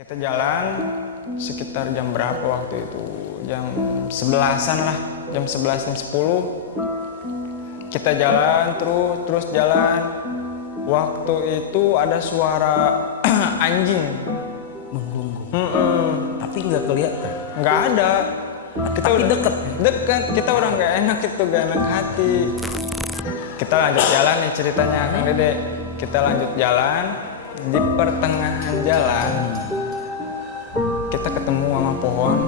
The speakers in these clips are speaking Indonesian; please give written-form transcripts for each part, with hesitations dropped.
Kita jalan sekitar jam berapa waktu itu? Jam 11-an lah, jam 11, jam 10. Kita jalan terus jalan. Waktu itu ada suara anjing Menggonggong. Mm-mm. Tapi nggak kelihatan. Nggak ada. Kita Tapi udah deket. Kita udah nggak enak itu, nggak enak hati. Kita lanjut jalan nih ceritanya, Kang Dede. Kita lanjut jalan, di pertengahan jalan kita ketemu sama pohon,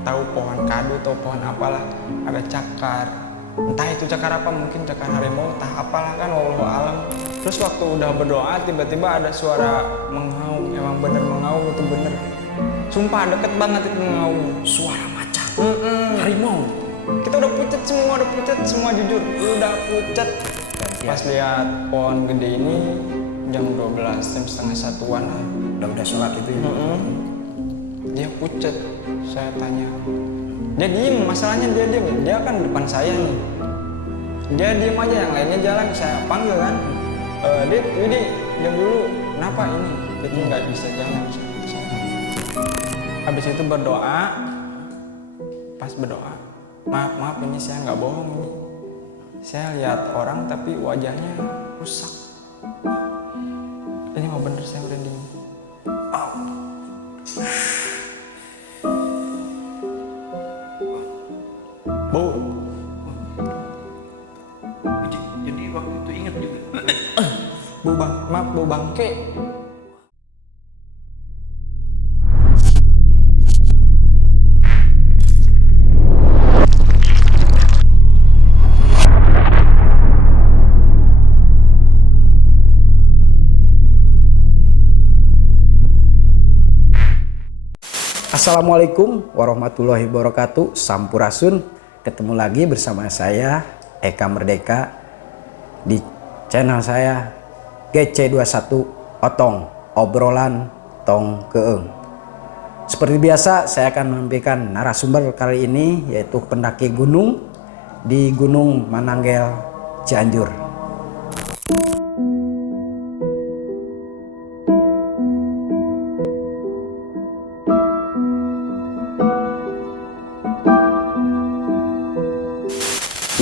tahu pohon kadu atau pohon apalah, ada cakar. Entah itu cakar apa, mungkin cakar harimau, entah apalah kan, wallahu alam. Terus waktu udah berdoa tiba-tiba ada suara mengaum, emang bener mengaum itu bener. Sumpah deket banget itu mengaum. Suara macan. Harimau. Kita udah pucat semua jujur, udah pucat. Pas lihat pohon gede ini jam 12, jam setengah satuan lah. Udah sholat itu ya. Dia pucat, saya tanya. Dia diem, masalahnya dia diem. Dia kan depan saya nih. Dia diem aja, yang lainnya jalan. Saya panggil kan. Dit, Widi, diam dulu. Kenapa ini? Dia nggak bisa jalan. Habis itu berdoa. Pas berdoa, maaf ini saya nggak bohong ini. Saya lihat orang tapi wajahnya rusak. Ini mau bener saya merinding. Bau. Jadi waktu itu ingat juga. Bau bangke. Assalamualaikum warahmatullahi wabarakatuh. Sampurasun. Ketemu lagi bersama saya Eka Merdeka di channel saya GC21 Otong, obrolan tong keeng. Seperti biasa saya akan menyampaikan narasumber kali ini, yaitu pendaki gunung di Gunung Mananggel, Cianjur.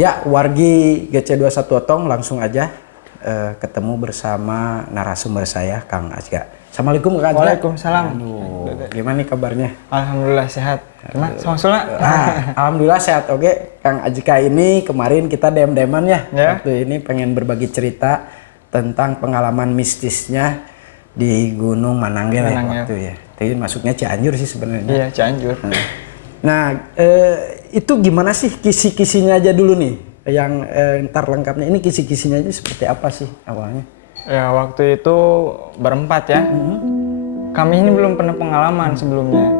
Ya, wargi GC21 Otong, langsung aja ketemu bersama narasumber saya, Kang Azga. Assalamualaikum Kang Azga. Waalaikumsalam. Gimana nih kabarnya? Alhamdulillah sehat. Gimana? Sama-sama. Alhamdulillah sehat. Oke, Kang Azga ini kemarin kita dem-deman ya. Waktu ini pengen berbagi cerita tentang pengalaman mistisnya di Gunung Mananggel ya waktu ya. Tapi masuknya Cianjur sih sebenarnya. Iya, Cianjur. Nah, itu gimana sih kisi-kisinya aja dulu nih, yang ntar lengkapnya ini kisi-kisinya aja seperti apa sih awalnya? Ya waktu itu berempat ya. Kami ini belum pernah pengalaman sebelumnya.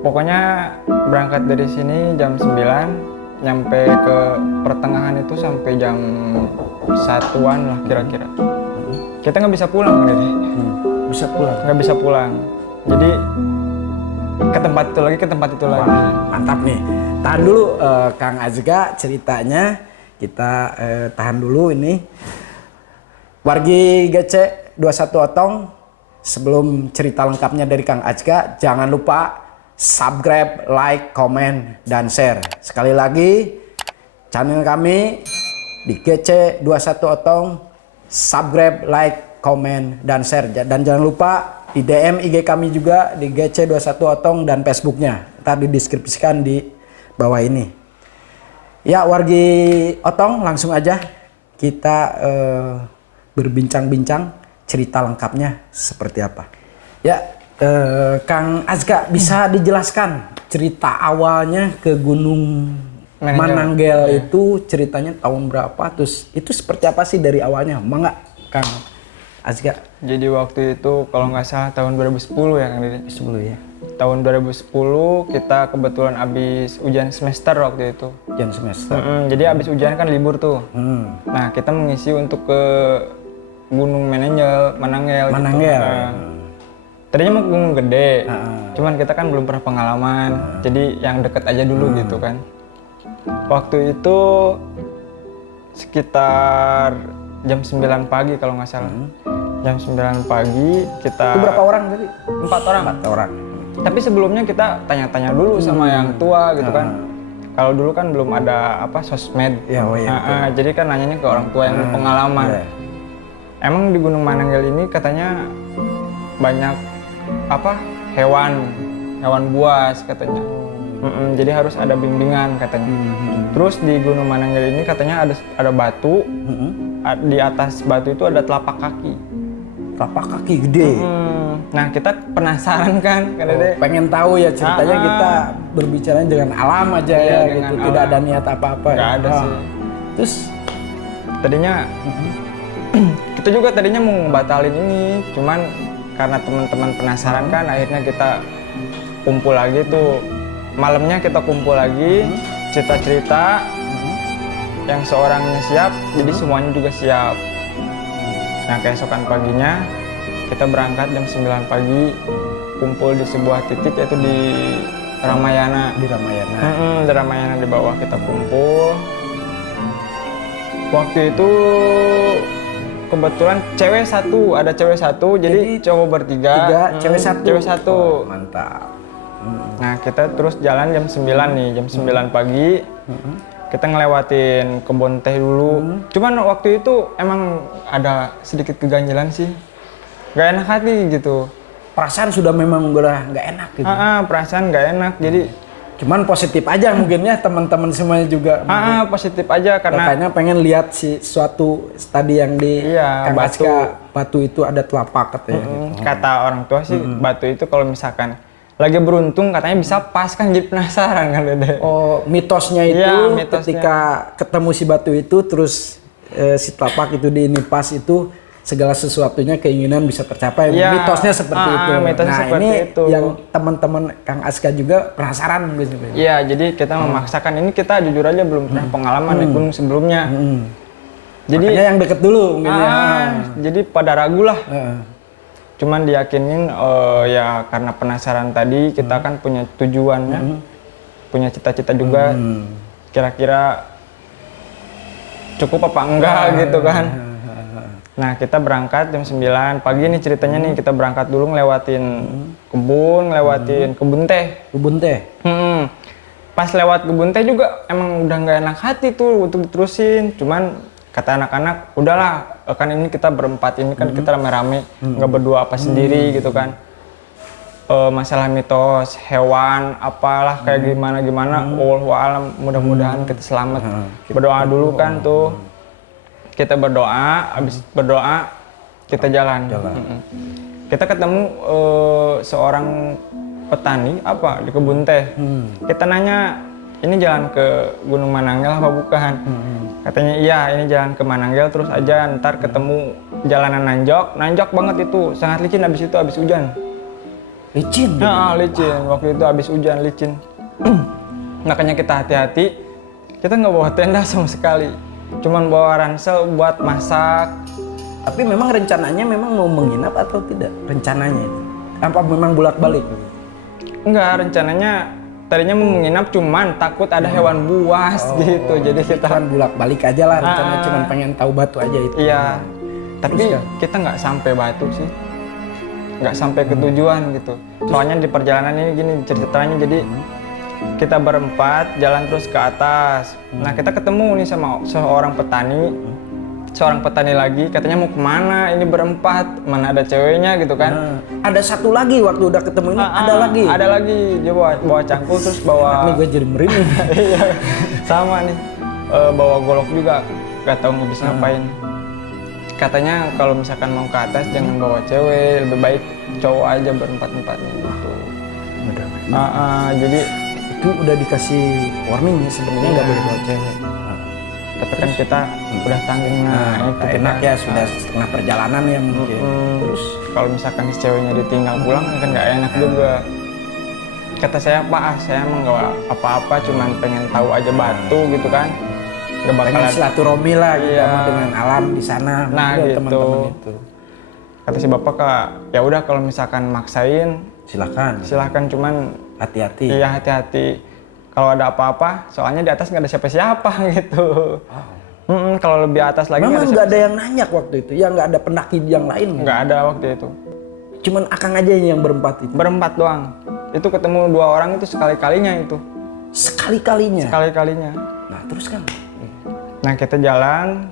Pokoknya berangkat dari sini jam 9, nyampe ke pertengahan itu sampai jam 1-an lah kira-kira. Kita nggak bisa pulang nih. Bisa pulang? Nggak bisa pulang. Jadi ke tempat itu lagi, Wah, mantap nih. Tahan dulu Kang Azga ceritanya. Kita tahan dulu ini. Wargi GC21 Otong, sebelum cerita lengkapnya dari Kang Azga, jangan lupa subscribe, like, komen, dan share. Sekali lagi, channel kami di GC21 Otong, subscribe, like, komen, dan share. Dan jangan lupa di DM IG kami juga di GC21 Otong dan Facebooknya. Ntar dideskripsikan di bawah ini. Ya, wargi Otong, langsung aja kita berbincang-bincang cerita lengkapnya seperti apa. Ya, Kang Azga bisa dijelaskan cerita awalnya ke Gunung Mananggel itu ceritanya tahun berapa? Terus itu seperti apa sih dari awalnya? Mau nggak, Kang Azga? Jadi waktu itu kalau nggak salah tahun 2010 ya Kang Dede. 10 ya. Tahun 2010 kita kebetulan habis ujian semester waktu itu. Ujian semester. Jadi habis ujian kan libur tuh. Nah kita mengisi untuk ke Gunung Mananggel. Mananggel. Gitu. Tadinya mau gunung gede, cuman kita kan belum pernah pengalaman. Jadi yang deket aja dulu gitu kan. Waktu itu sekitar jam 9 pagi kalau nggak salah. Jam 9 pagi kita Itu berapa orang tadi? 4 orang. 4 orang. Tapi sebelumnya kita tanya-tanya dulu sama yang tua gitu kan. Kalau dulu kan belum ada sosmed. Ya, oh iya, Jadi kan nanyanya ke orang tua yang berpengalaman. Iya. Emang di Gunung Mananggel ini katanya banyak hewan buas katanya. Jadi harus ada bimbingan katanya. Terus di Gunung Mananggel ini katanya ada batu. Di atas batu itu ada telapak kaki. Telapak kaki gede. Nah kita penasaran kan, Dede? Pengen tahu ya ceritanya, kita berbicara dengan alam aja ya, dengan gitu. Tidak alam. ada niat apa-apa. Nggak ada sih. Terus Tadinya kita juga tadinya mau batalin ini, cuman karena teman-teman penasaran kan, akhirnya kita kumpul lagi tuh. Malamnya kita kumpul lagi, cerita-cerita. Yang seorangnya siap, jadi semuanya juga siap. Nah keesokan paginya kita berangkat jam 9 pagi, kumpul di sebuah titik yaitu di Ramayana. di Ramayana. Di Ramayana di bawah kita kumpul. Waktu itu kebetulan ada cewek satu, jadi cowok bertiga. Cewek satu. Cewek satu. Oh, mantap. Nah kita terus jalan jam 9 nih, jam 9 pagi. Kita ngelewatin kebun teh dulu. Cuman waktu itu emang ada sedikit keganjilan sih. Gak enak hati gitu. Perasaan sudah memang udah nggak enak gitu. Perasaan gak enak. Jadi Cuman positif aja mungkin ya, teman-teman semuanya juga. positif aja karena Katanya pengen lihat suatu tadi yang di Kang batu. Acka, batu itu ada telapak katanya. Gitu. Kata orang tua sih batu itu kalau misalkan lagi beruntung katanya bisa pas kan, jadi penasaran kan Dede. Oh, mitosnya itu Iya, mitosnya. ketika ketemu si batu itu terus si telapak itu pas itu segala sesuatunya keinginan bisa tercapai. Iya. Mitosnya seperti itu. Mitosnya Nah, seperti ini itu. yang teman-teman Kang Acka juga penasaran gitu. Iya, jadi kita memaksakan ini, kita jujur aja belum pernah pengalaman di gunung sebelumnya. Jadi Makanya yang deket dulu mungkin ya. jadi pada ragu lah. Heeh. Cuman diyakinin ya karena penasaran tadi, kita kan punya tujuannya, punya cita-cita juga. Kira-kira cukup apa enggak gitu kan. Nah kita berangkat jam 9 pagi nih ceritanya nih, kita berangkat dulu ngelewatin kebun teh. Kebun teh. Pas lewat kebun teh juga emang udah nggak enak hati tuh untuk diterusin. Cuman kata anak-anak, udahlah kan ini kita berempat, ini kan kita rame-rame, nggak berdua apa sendiri gitu kan. Masalah mitos hewan apalah kayak gimana wallahu alam, mudah-mudahan kita selamat. Berdoa dulu kan tuh, kita berdoa, habis berdoa kita jalan. Kita ketemu seorang petani di kebun teh. Kita nanya, ini jalan ke Gunung Mananggel apa bukan? Katanya iya, ini jalan ke Mananggel terus aja, ntar ketemu jalanan nanjak banget itu, sangat licin, habis itu habis hujan. Licin. Licin. Waktu itu habis hujan licin. Makanya kita hati-hati. Kita nggak bawa tenda sama sekali. Cuman bawa ransel buat masak. Tapi memang rencananya memang mau menginap atau tidak? Rencananya itu. Apa memang bolak-balik? Enggak, rencananya tadinya mau menginap, cuman takut ada hewan buas gitu. Jadi kita kan bolak-balik aja lah rencananya, cuman pengen tahu batu aja itu. Iya. Tapi Terus, kita nggak sampai batu sih. Nggak sampai ke tujuan gitu. Soalnya di perjalanan ini gini ceritanya, jadi kita berempat jalan terus ke atas. Nah kita ketemu nih sama seorang petani lagi, katanya mau kemana ini berempat, mana ada ceweknya gitu kan. Ada satu lagi waktu udah ketemu ini, ada lagi. Dia bawa cangkul terus bawa Ini gue jadi merinding. iya, sama nih, bawa golok juga, gak tahu habis ngapain. Katanya kalau misalkan mau ke atas jangan bawa cewek, lebih baik cowok aja berempat-empatnya gitu. Jadi itu udah dikasih warning ya sebenarnya nggak boleh bawa cewek. tapi kan kita udah tanggung, itu Enak ya, sudah setengah perjalanan ya mungkin. Terus kalau misalkan si ceweknya ditinggal pulang kan nggak enak juga. Kata saya, Pak, saya emang nggak apa-apa, cuman pengen tahu aja batu gitu kan. Nggak Pengen bakalan silaturahmi lah gitu Iya. sama dengan alam di sana. Nah, Udah, gitu. teman-teman itu. Kata si bapak, Kak, ya udah kalau misalkan maksain Silahkan. silahkan, cuman Hati-hati. iya hati-hati. Kalau ada apa-apa, soalnya di atas nggak ada siapa-siapa gitu. Kalau lebih atas lagi Memang nggak nggak ada yang nanya waktu itu, ya nggak ada pendaki yang lain. nggak ada waktu itu. Cuman Akang aja yang berempat itu. Berempat doang. Itu ketemu 2 orang itu sekali-kalinya itu. Sekali-kalinya. Sekali-kalinya. Nah terus kan. Nah kita jalan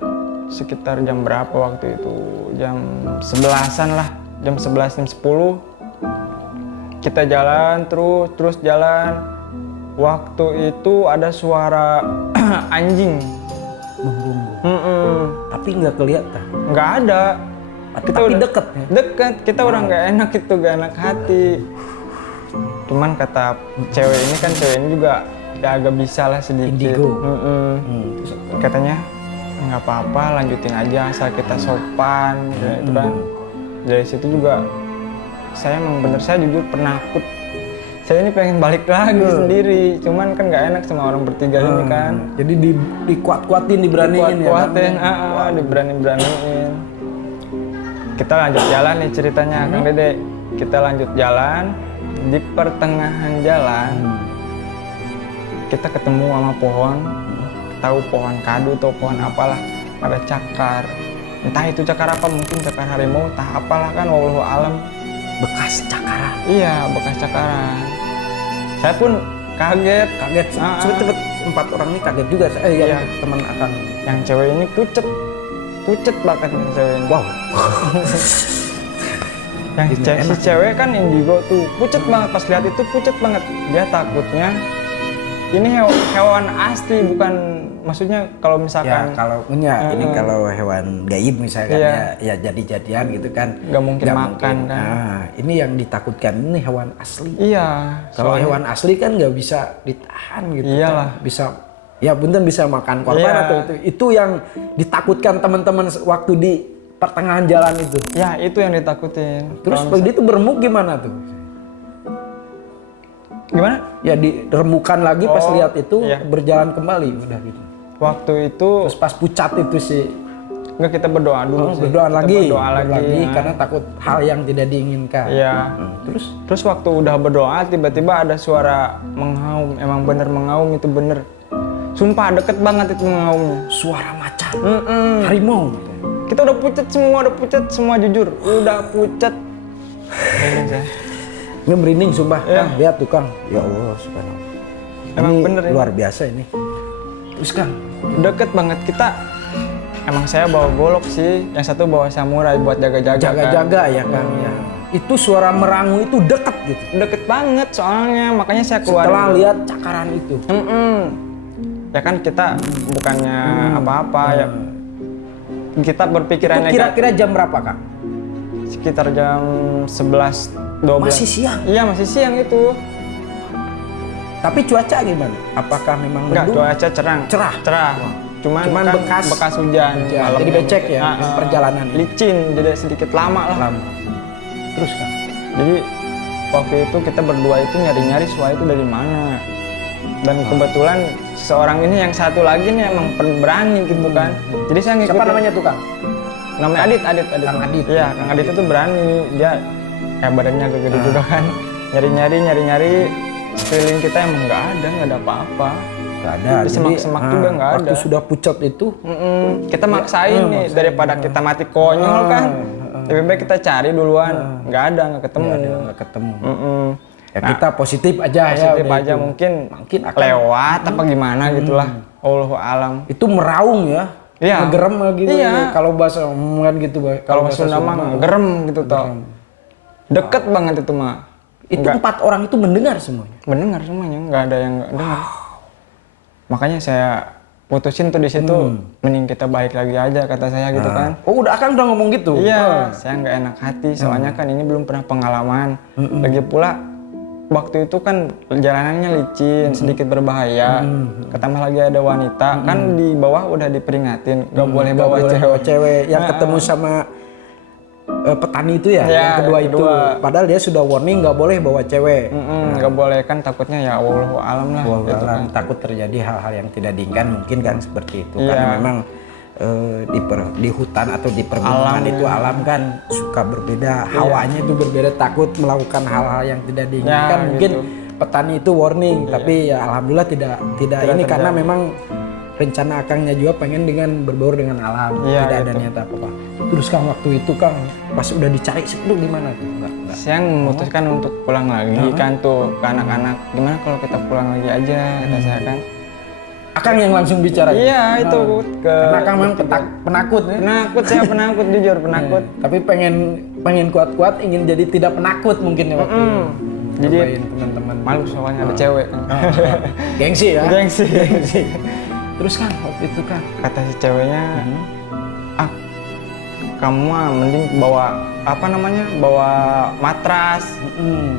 sekitar jam berapa waktu itu? Jam 11-an lah. Jam 11, jam 10. Kita jalan terus jalan. Waktu itu ada suara anjing. Tapi nggak kelihatan. Nggak ada. Tapi deket ya? Deket. Kita udah nggak enak itu, nggak enak hati. Cuman kata cewek ini kan, cewek ini juga ya agak bisa lah sedikit. Indigo. Katanya nggak apa-apa, lanjutin aja asal kita sopan gitu kan. Dari situ juga saya emang bener, saya jujur penakut. Saya ini pengen balik lagi sendiri, cuman kan nggak enak sama orang bertiga ini kan. Jadi dikuat-kuatin, diberaniin ya? Kuat-kuatin, diberani-beraniin. Kita lanjut jalan nih ceritanya, Kang Dede. Kita lanjut jalan, di pertengahan jalan kita ketemu sama pohon, tahu pohon kadu atau pohon apalah, ada cakar. Entah itu cakar apa, mungkin cakar harimau, entah apalah kan, wallahu alam. Bekas cakaran. Iya, bekas cakaran. Saya pun kaget. Sebetulnya 4 orang ini kaget juga. Iya. Teman Akang. Yang cewek ini pucet banget yang cewek ini. Wow. Yang si cewek kan indigo tuh, pucet banget, pas lihat itu pucet banget. Dia takutnya ini hewan asli, bukan, maksudnya kalau misalkan ini kalau hewan gaib misalkan ya jadi-jadian gitu kan. Nggak mungkin makan kan. Nah, ini yang ditakutkan ini hewan asli. Iya. Kalau hewan asli kan nggak bisa ditahan gitu. Iyalah. Kan. Bisa, ya punten bisa makan korban atau itu yang ditakutkan teman-teman waktu di pertengahan jalan itu. Ya itu yang ditakutin. Terus begitu beremuk gimana tuh? Gimana? Ya dirembukan lagi pas lihat itu berjalan kembali udah gitu. Waktu itu terus pas pucat itu sih enggak, kita berdoa dulu sih. Berdoa lagi Nah. karena takut hal yang tidak diinginkan. Iya. Terus waktu udah berdoa tiba-tiba ada suara mengaum, emang bener mengaum, itu bener. Sumpah deket banget itu mengaumnya. Suara macan. Harimau. Kita udah pucat semua jujur. Udah pucat. Ini merinding sumpah. Kang, lihat tuh Kang. Ya Allah subhanallah. Emang ini bener luar biasa ini. Terus Kang, deket banget kita. Emang saya bawa golok sih, yang satu bawa samurai buat jaga-jaga. Jaga-jaga kan? Ya Kang ya. Itu suara merangu itu deket gitu. Deket banget soalnya, makanya saya keluar. Setelah lihat cakaran itu. Ya kan kita bukannya apa-apa ya. Kita berpikirannya kira-kira jam berapa Kang? Sekitar jam 11, 12. Masih siang? Iya masih siang itu. Tapi cuaca gimana? Apakah memang enggak, mendung? cuaca cerah. Cuman kan bekas hujan. Jadi becek ya perjalanan ini. Licin, jadi sedikit lama lah. Terus Kang? Jadi waktu itu kita berdua itu nyari-nyari suara itu dari mana. Dan kebetulan seorang ini yang satu lagi nih emang berani gitu kan. Jadi saya ngikutin. Siapa namanya tuh Kang? Namanya Adit. Kang Adit. Iya, Kang Adit itu berani. Dia badannya agak gede juga kan. Nyari-nyari sekeliling kita emang nggak ada apa-apa. Nggak ada. Di semak-semak juga nggak ada. Waktu sudah pucat itu. Kita maksain nih daripada kita mati konyol kan. Lebih baik kita cari duluan. Nggak ketemu. Nggak ketemu. Ya kita positif aja mungkin akan lewat apa gimana gitulah. Allahu alam. Itu meraung ya. Iya. Ngegerem gitu. Iya. Kalau bahasa omongan gitu. Kalau bahasa Sunda mah ngegerem gitu toh. Deket banget itu mah. Itu 4 orang itu mendengar semuanya. Mendengar semuanya, nggak ada yang nggak dengar. Makanya saya putusin tuh di situ, mending kita balik lagi aja kata saya gitu kan. Oh udah Akang udah ngomong gitu? Iya, saya nggak enak hati soalnya kan ini belum pernah pengalaman. Lagi pula waktu itu kan jalanannya licin, sedikit berbahaya. Ketambah lagi ada wanita, kan di bawah udah diperingatin, nggak boleh bawa cewek yang ketemu sama petani itu ya, yang kedua itu. Padahal dia sudah warning nggak boleh bawa cewek. Nggak boleh kan, takutnya ya wallahu alam lah. Gitu kan. Takut terjadi hal-hal yang tidak diinginkan mungkin kan seperti itu. Karena memang di hutan atau di pergunungan itu alam kan suka berbeda, hawanya itu berbeda, takut melakukan hal-hal yang tidak diinginkan. Mungkin petani itu warning, tapi ya alhamdulillah tidak ini karena memang rencana Akangnya juga pengen dengan berbaur dengan alam, Iya, tidak ada gitu. niat apa-apa. Terus Kang waktu itu Kang pas udah dicari sebelum gimana tuh? Enggak. Saya memutuskan untuk pulang lagi kan tuh ke anak-anak. Gimana kalau kita pulang lagi aja, kata saya kan. Akang yang langsung bicara. Iya itu ke. Karena Akang memang penakut ya. Penakut, saya penakut jujur penakut. Tapi pengen kuat-kuat, ingin jadi tidak penakut mungkin ya waktu itu. Jadi Cobain teman-teman. malu soalnya ada cewek kan. Gengsi ya. Gengsi. Terus Kang waktu itu Kang. Kata si ceweknya, ah kamu mah mending bawa apa namanya, bawa matras.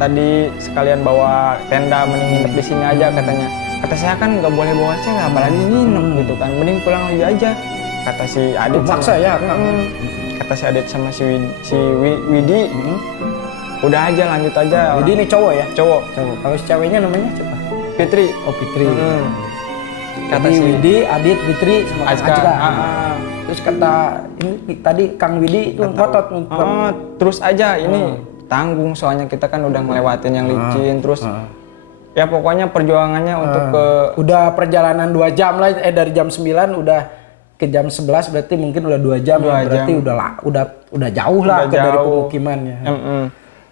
Tadi sekalian bawa tenda, mending nginep di sini aja katanya. Kata saya kan nggak boleh bawa cewek, apalagi nginep gitu kan. Mending pulang lagi aja. Kata si Adit Maksa ya Kang. Kata si Adit sama si Widi, udah aja lanjut aja. Jadi ini cowok ya? Cowok. Kalau si ceweknya namanya siapa? Fitri. Oh Fitri. Kata Jadi si Widi, Adit, Fitri, sama Kang Azka. Azka. Terus kata ini tadi Kang Widi itu ngotot. Terus aja ini tanggung soalnya kita kan udah ngelewatin yang licin terus. Ya pokoknya perjuangannya untuk ke Udah perjalanan 2 jam lah, dari jam 9 udah ke jam 11 berarti mungkin udah 2 jam, 2 berarti jam. udah jauh lah Udah dari jauh. pemukimannya.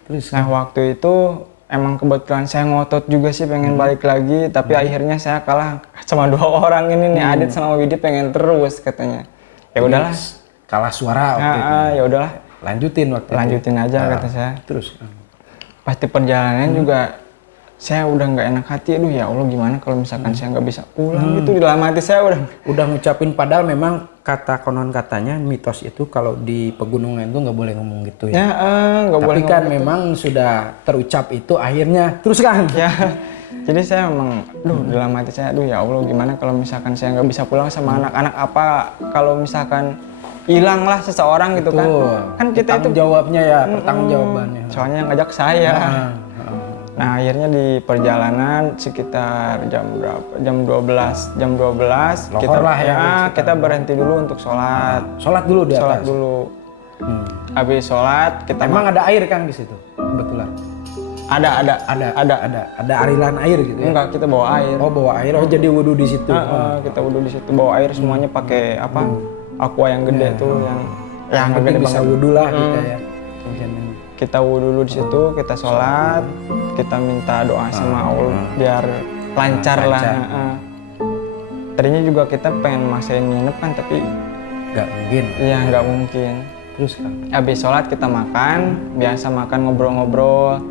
Terus nah waktu itu emang kebetulan saya ngotot juga sih pengen balik lagi, tapi akhirnya saya kalah sama 2 orang ini nih, Adit sama Widi pengen terus katanya. Ya udahlah. Kalah suara waktu itu. Ya udahlah. Lanjutin waktu itu. Lanjutin aja kata saya. Terus Pasti perjalanan juga saya udah nggak enak hati, aduh ya Allah gimana kalau misalkan saya nggak bisa pulang gitu, di dalam hati saya udah ngucapin, padahal memang kata konon katanya mitos itu kalau di pegunungan itu nggak boleh ngomong gitu ya. nggak boleh Tapi kan ngomong gitu. memang sudah terucap itu akhirnya. Terus kan? Ya jadi saya memang dalam hati saya, aduh ya Allah gimana kalau misalkan saya nggak bisa pulang sama anak-anak, apa kalau misalkan hilanglah seseorang gitu kan. Kan kita itu jawabnya ya, pertanggungjawabannya. soalnya yang ngajak saya. Nah akhirnya di perjalanan sekitar jam berapa? Jam 12 kita lah ya, kita berhenti dulu untuk sholat. Sholat dulu di atas. Sholat dulu. Habis sholat kita Emang ada air Kang di situ kebetulan. Ada aliran air gitu ya. enggak, kita bawa air. Oh bawa air, oh jadi wudhu di situ. Kita wudhu di situ, bawa air semuanya pakai apa? Aqua yang gede tuh yang Penting gede bisa banget. wudhu lah kita ya. Kita wudhu dulu di situ, kita sholat, kita minta doa sama Allah biar lancar lah. Tadinya juga kita pengen maksain nginep kan, tapi Nggak mungkin. iya nggak mungkin. Terus Kang? Habis sholat kita makan, biasa makan ngobrol-ngobrol.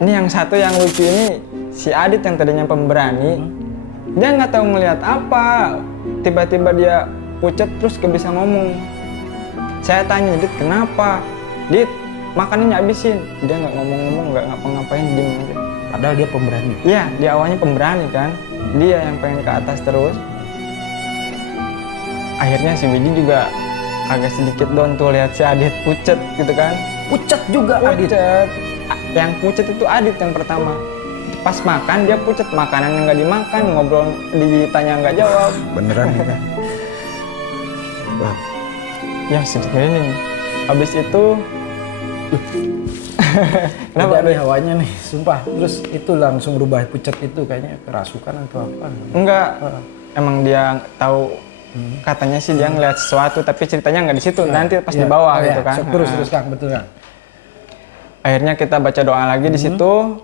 Ini yang satu yang lucu ini, si Adit yang tadinya pemberani, dia nggak tahu ngelihat apa, tiba-tiba dia pucet terus gak bisa ngomong. Saya tanya, Dit kenapa? Dit, makanannya habisin. Dia nggak ngomong-ngomong, nggak ngapa-ngapain, diem aja. Padahal dia pemberani. Iya, dia awalnya pemberani kan. Dia yang pengen ke atas terus. Akhirnya si Widi juga agak sedikit down tuh lihat si Adit pucet gitu kan. Pucat juga Adit. Pucet. Yang pucet itu Adit yang pertama. Pas makan dia pucet, makanan yang nggak dimakan, ngobrol ditanya nggak jawab. Beneran nih Kang. Ya sedikit ini. Habis itu Kenapa nih hawanya nih, sumpah. Terus itu langsung rubah pucat itu kayaknya kerasukan atau apa? enggak. Emang dia tahu katanya sih dia ngeliat sesuatu tapi ceritanya nggak di situ. Nanti pas di bawah gitu kan. Terus Kang, betul Kang. Akhirnya kita baca doa lagi di situ.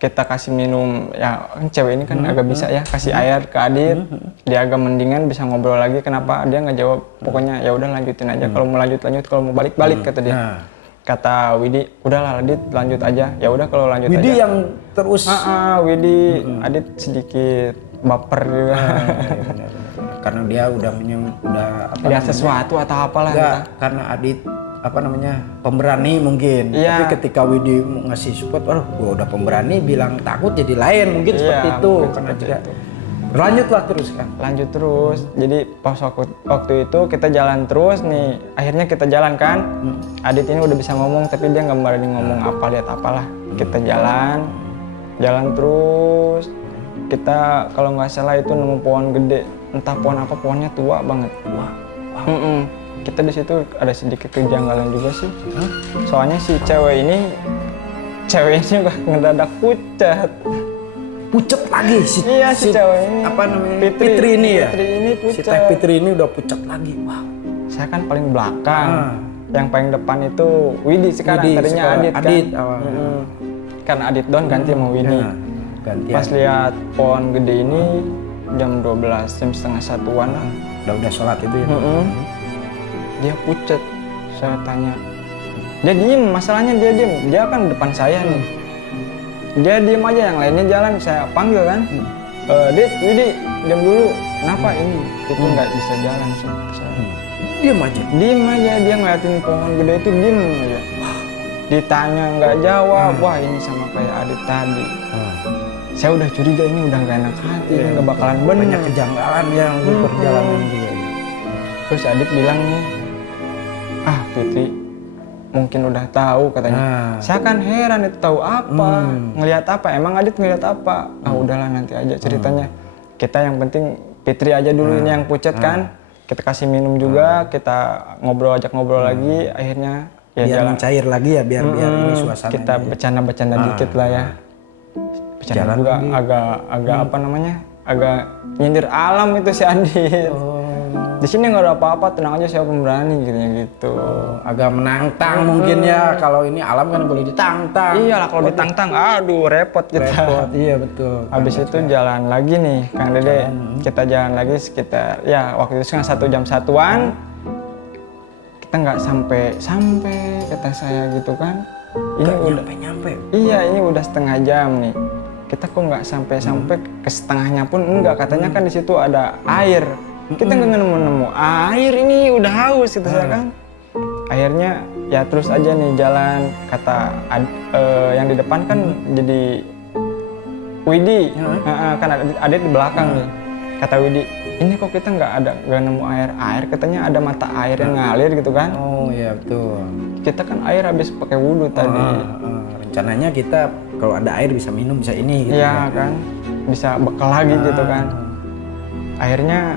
Kita kasih minum, ya kan cewek ini kan agak bisa ya, kasih air ke Adit. Dia agak mendingan, bisa ngobrol lagi. Kenapa dia nggak jawab? Pokoknya ya udah lanjutin aja. Kalau mau lanjut, kalau mau balik kata dia. Kata Widi, udahlah Adit lanjut aja. Ya udah kalau lanjut Widi aja. yang terus. Widi, Adit sedikit baper juga. Benar. Karena dia udah apa Lihat sesuatu atau apalah. enggak, karena Adit pemberani mungkin. Iya. Tapi ketika Widi ngasih support, gua udah pemberani, bilang takut jadi lain, mungkin seperti itu. mungkin Karena seperti juga itu. lanjutlah terus kan. Lanjut terus. Jadi pas waktu itu kita jalan terus nih. Akhirnya kita jalan kan. Adit ini udah bisa ngomong tapi dia nggak berani ngomong apa, lihat apalah. Kita jalan terus. Kita kalau nggak salah itu nemu pohon gede. Entah pohon apa, pohonnya tua banget. Wah. Kita di situ ada sedikit kejanggalan juga sih. Soalnya si cewek ini juga ngedadak pucat. pucet lagi si Iya, si cewek ini. apa namanya? Fitri ini ya. Fitri ini Si pucat. Teh Fitri ini udah pucat lagi. Wow. Saya kan paling belakang. Ah. Yang paling depan itu Widi sekarang, Widi, tadinya sekarang Adit kan. Adit awal. Karena Adit down ganti sama Widi. Nah, gantian. Pas lihat pohon gede ini jam 12, jam setengah satuan lah. Udah sholat itu ya. Dia pucat. Saya tanya. Dia diem, masalahnya dia diem. Dia kan depan saya nih. Dia diem aja, yang lainnya jalan. Saya panggil kan. Dit, Widi, diam dulu. Kenapa ini? Itu nggak bisa jalan. Saya. Diam aja. Diem aja, dia ngeliatin pohon gede itu diem aja. Ditanya nggak jawab. Wah, ini sama kayak Adit tadi. Saya udah curiga ini udah nggak enak hati, ini nggak bakalan bener. Banyak kejanggalan yang di perjalanan dia. Terus Adit bilang nih, Fitri mungkin udah tahu katanya. Saya kan heran itu tahu apa, ngelihat apa, emang Adit ngelihat apa? Udahlah nanti aja ceritanya. Kita yang penting Fitri aja dulu ini yang pucat kan. Kita kasih minum juga, kita ajak ngobrol lagi, akhirnya ya Biar jalan. cair lagi ya, biar ini suasana. Kita bercanda-bercanda dikit lah ya. Bercanda Jalan juga lagi. agak apa namanya? Agak nyindir alam itu si Adit. Di sini nggak ada apa-apa, tenang aja, saya pemberani gitu. Agak menantang mungkin ya. Kalau ini alam kan boleh ditantang. Iyalah kalau ditantang, aduh repot kita. Repot, iya betul. Habis itu jalan lagi nih, Kang Dede. Kita jalan lagi sekitar, ya waktu itu kan 1 jam satuan. Kita nggak sampai kata saya gitu kan. Ini udah nyampe. Iya, ini udah setengah jam nih. Kita kok nggak sampai ke setengahnya pun enggak. Katanya kan di situ ada air. Kita nggak nemu air, ini udah haus gitu saya kan. Akhirnya ya terus aja nih jalan, kata yang di depan kan jadi Widi, kan Adit di belakang nih. Kata Widi, ini kok kita nggak nemu air, katanya ada mata air yang ngalir gitu kan. Oh iya betul. Kita kan air habis pakai wudhu tadi. Rencananya kita kalau ada air bisa minum, bisa ini gitu. Iya kan, bisa bekal lagi gitu kan. Akhirnya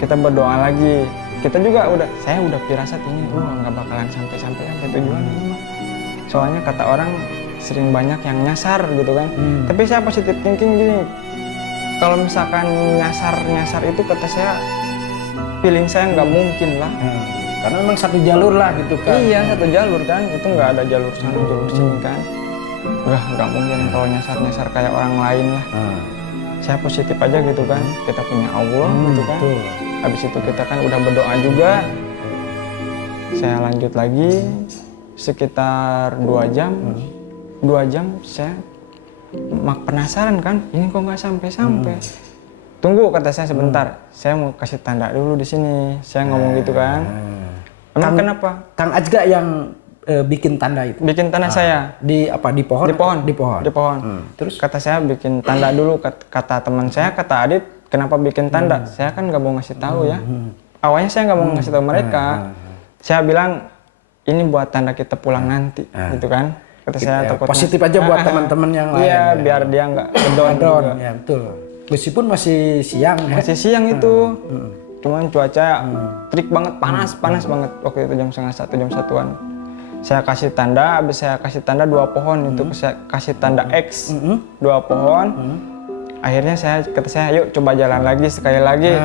kita berdoa lagi. Kita juga saya udah firasat ini, nggak bakalan sampai tujuan ini. Soalnya kata orang sering banyak yang nyasar gitu kan. Tapi saya positif thinking gini, kalau misalkan nyasar itu kata saya, feeling saya nggak mungkin lah. Karena memang satu jalur lah gitu kan. Iya, satu jalur kan, itu nggak ada jalur sana jalur sini kan. Wah, nggak mungkin kalau nyasar kayak orang lain lah. Saya positif aja gitu kan, kita punya Allah gitu kan. Betul. Habis itu kita kan udah berdoa juga. Saya lanjut lagi sekitar 2 jam. 2 jam saya penasaran kan, ini kok nggak sampai. Tunggu kata saya sebentar, saya mau kasih tanda dulu di sini. Saya ngomong gitu kan. Emang kenapa? Kang Ajga yang bikin tanda itu. Bikin tanda saya Di pohon? Di pohon. Terus kata saya bikin tanda dulu, kata teman saya, kata Adit, kenapa bikin tanda? Saya kan nggak mau ngasih tahu ya. Awalnya saya nggak mau ngasih tahu mereka. Saya bilang ini buat tanda kita pulang nanti, gitu kan. Kata saya takutnya positif aja buat teman-teman yang lain. Iya, biar dia nggak down. Ya betul. Meskipun masih siang. Masih siang itu. Cuman cuaca terik banget, panas banget waktu itu jam 1:30, jam 1-an. Saya kasih tanda, habis saya kasih tanda 2 pohon itu, saya kasih tanda X 2 pohon. Akhirnya kata saya, yuk coba jalan lagi sekali lagi.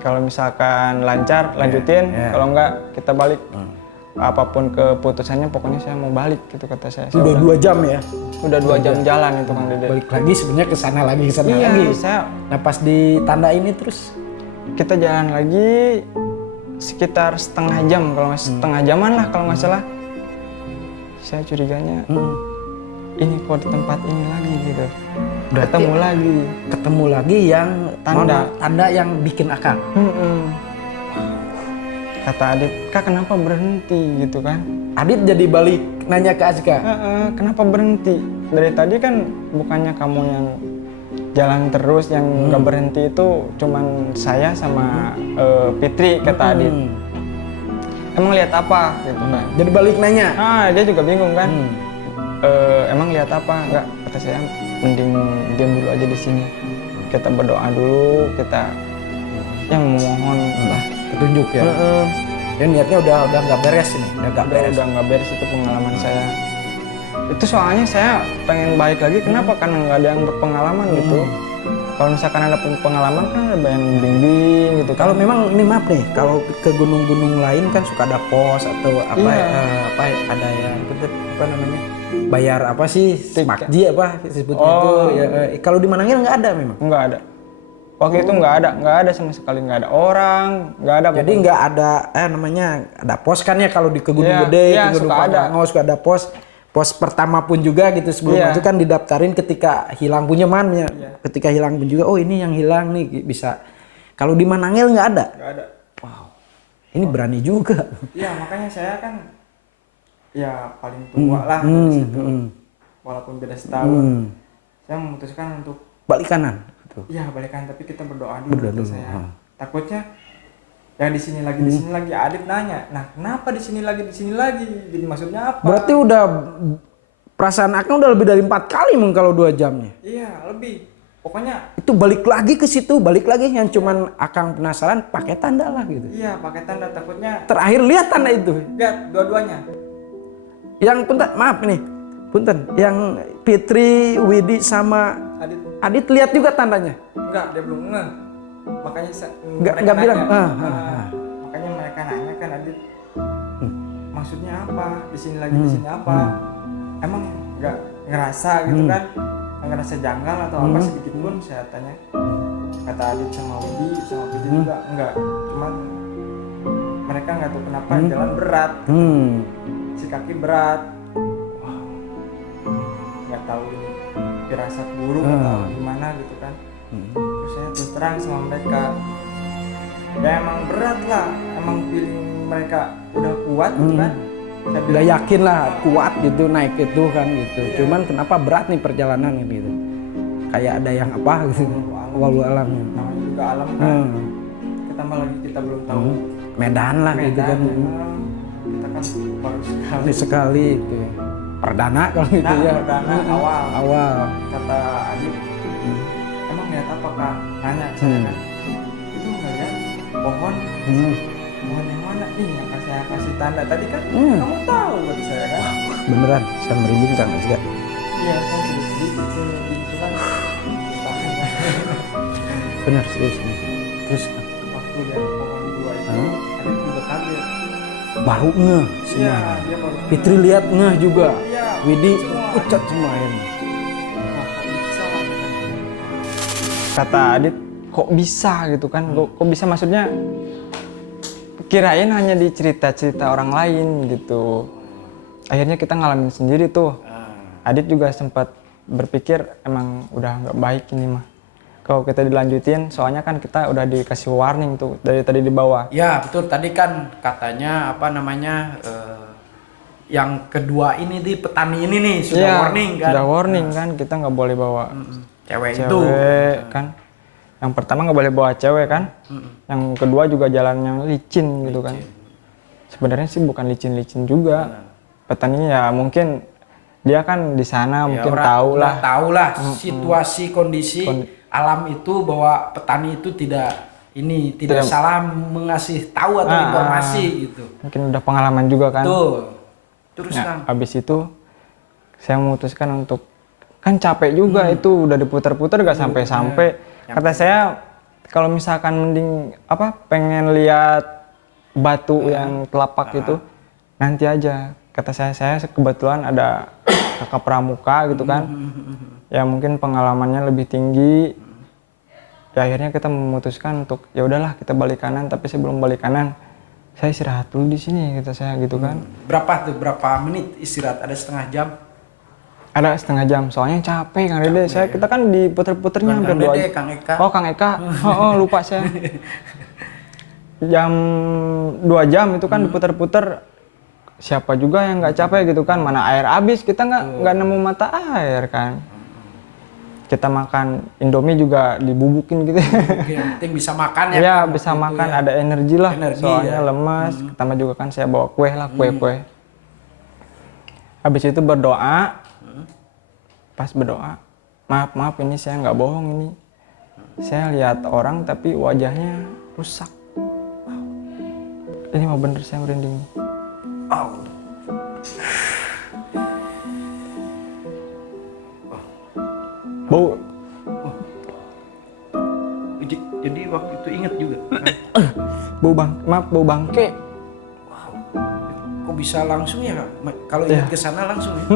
Kalau misalkan lancar lanjutin, kalau enggak kita balik. Apapun keputusannya, pokoknya saya mau balik gitu kata saya. Udah 2 jam ya. Udah 2 jam jalan itu Kang Dede. Balik lagi sebenarnya ke sana lagi. Iya, lagi. saya Nah pas di tanda ini terus kita jalan lagi sekitar setengah jam, kalau nggak setengah jaman lah kalau nggak salah. Saya curiganya ini kok di tempat ini lagi gitu. Berarti ketemu lagi yang tanda yang bikin akal. Kata Adit, Kak kenapa berhenti gitu kan? Adit jadi balik nanya ke Ajga. Kenapa berhenti? Dari tadi kan bukannya kamu yang jalan terus, yang nggak berhenti itu cuman saya sama Fitri, kata Adit. Emang lihat apa gitu kan? Jadi balik nanya. Dia juga bingung kan. Emang lihat apa? Enggak, kata saya mending diam dulu aja di sini. Kita berdoa dulu, kita yang memohon lah petunjuk ya. Ya niatnya udah nggak beres ini, udah nggak beres itu pengalaman saya. Itu soalnya saya pengen balik lagi, kenapa? Karena nggak ada yang berpengalaman gitu. Kalau misalkan ada pengalaman kan ada yang bimbing gitu. Kalau memang ini maaf nih, kalau ke gunung-gunung lain kan suka ada pos atau apa, Iya. apa ada yang apa namanya, bayar apa sih, makji apa disebutnya itu. Oh. Ya, kalau di Manangil nggak ada memang. Nggak ada. Waktu itu nggak ada sama sekali, nggak ada orang, nggak ada. Jadi nggak ada namanya ada pos kan ya kalau di ke Gunung Iya, Gede, iya, ke Gunung suka ada. Pangrango suka ada pos. Pos pertama pun juga gitu sebelum Iya. itu kan didaftarin ketika hilang punya mannya. Ketika hilang pun juga, oh ini yang hilang nih bisa. Kalau di Manangil nggak ada. Nggak ada. Wow, ini berani juga. Iya, makanya saya kan ya paling tua lah dari situ. Walaupun beda setahun. Saya memutuskan untuk Balik kanan. Gitu. iya balikan, tapi kita berdoa dulu, Berdoa kata dulu, saya. Takutnya yang di sini lagi, di sini lagi. Adit nanya, nah kenapa di sini lagi, di sini lagi? Jadi maksudnya apa? Berarti udah perasaan Akang udah lebih dari 4 kali mungkin kalau 2 jamnya. Iya, lebih. Pokoknya Itu balik lagi ke situ, balik lagi yang cuman Akang penasaran pakai tanda lah gitu. iya pakai tanda, takutnya Terakhir lihat tanda itu. lihat dua-duanya. Yang punten, maaf nih, punten, yang Fitri, Widi sama Adit Adit lihat juga tandanya. enggak, dia belum ngeh. Makanya Nggak mereka bilang, nanya. Makanya mereka nanya kan, Adit maksudnya apa? Di sini lagi, di sini apa? Emang nggak ngerasa gitu kan? Nggak ngerasa janggal atau apa sedikit pun? Saya tanya. Kata Adit sama Widi sama Fitri juga enggak. Cuman mereka nggak tahu kenapa jalan berat. Si kaki berat. Nggak tahu ini firasat buruk atau gimana gitu kan. Terus saya terus terang sama mereka, ya emang berat lah, emang feeling mereka udah kuat gitu kan. Saya Udah bilang, yakin lah kuat gitu naik itu kan gitu. Cuman kenapa berat nih perjalanan gitu. Kayak ada yang apa gitu. Walau alam. namanya juga alam kan. Kita malah lagi kita belum tahu Medan lah gitu kan. kita kan baru sekali. Ini sekali itu. Perdana kalau gitu Nah, ya. perdana awal. Awal. Kata Adit, emang lihat apa kak? Nanya ke saya kan. Itu nggak lihat pohon. Pohon yang mana nih yang saya kasih tanda tadi kan? Kamu tahu kata saya kan? Beneran, saya merinding kan juga. Iya, saya sedih itu kan. Bener serius nih. Terus Waktu lihat pohon dua itu, Adit juga kaget. baru ngeh Iya, semua. dia baru Fitri lihat ngeh juga. Iya, Widi semua. ucat semua ini. Wah, kok bisa? Kata Adit, kok bisa gitu kan? Kok bisa maksudnya? Kirain hanya di cerita-cerita orang lain gitu. Akhirnya kita ngalamin sendiri tuh. Adit juga sempat berpikir emang udah nggak baik ini mah. Kalau kita dilanjutin, soalnya kan kita udah dikasih warning tuh dari tadi di bawah. Ya betul, tadi kan katanya apa namanya yang kedua ini di petani ini nih sudah Iya, warning kan. Sudah warning kan, kita nggak boleh bawa Cewek itu. cewek kan. Yang pertama nggak boleh bawa cewek kan. Yang kedua juga jalannya licin gitu kan. Sebenarnya sih bukan licin-licin juga. Petani ya mungkin dia kan di sana mungkin tahu lah situasi kondisi alam itu bahwa petani itu tidak salah mengasih tahu atau informasi gitu. Mungkin udah pengalaman juga kan. Tuh. Terus Nah, Kang. habis itu saya memutuskan untuk kan capek juga itu udah diputar-putar gak sampai-sampai. Kata saya kalau misalkan mending pengen lihat batu yang telapak itu nanti aja. Kata saya kebetulan ada kakak pramuka gitu kan. Ya mungkin pengalamannya lebih tinggi. Ya akhirnya kita memutuskan untuk ya udahlah kita balik kanan, tapi sebelum balik kanan saya istirahat dulu di sini kata saya gitu kan. Berapa menit istirahat? Ada setengah jam? Ada setengah jam, soalnya capek Kang Dede. Kita kan diputer-puternya hampir 2 jam. Kang Eka. Oh Kang Eka, lupa saya. Jam 2 jam itu kan diputer-puter. Siapa juga yang nggak capek gitu kan? Mana air habis, kita nggak nemu mata air kan. Kita makan Indomie juga dibubukin gitu. Yang penting bisa makan ya. Ya Kang, bisa waktu itu makan, ya. ada energi lah. Soalnya ya. lemas. Pertama juga kan saya bawa kue lah, kue-kue. Habis itu berdoa. Pas berdoa, maaf ini saya nggak bohong ini. Saya lihat orang tapi wajahnya rusak. Ini mah bener saya merinding. Bau. Jadi waktu itu inget juga. Bau bangke. Kok bisa langsung ya, Kak? Kalau ingat ke sana langsung ya?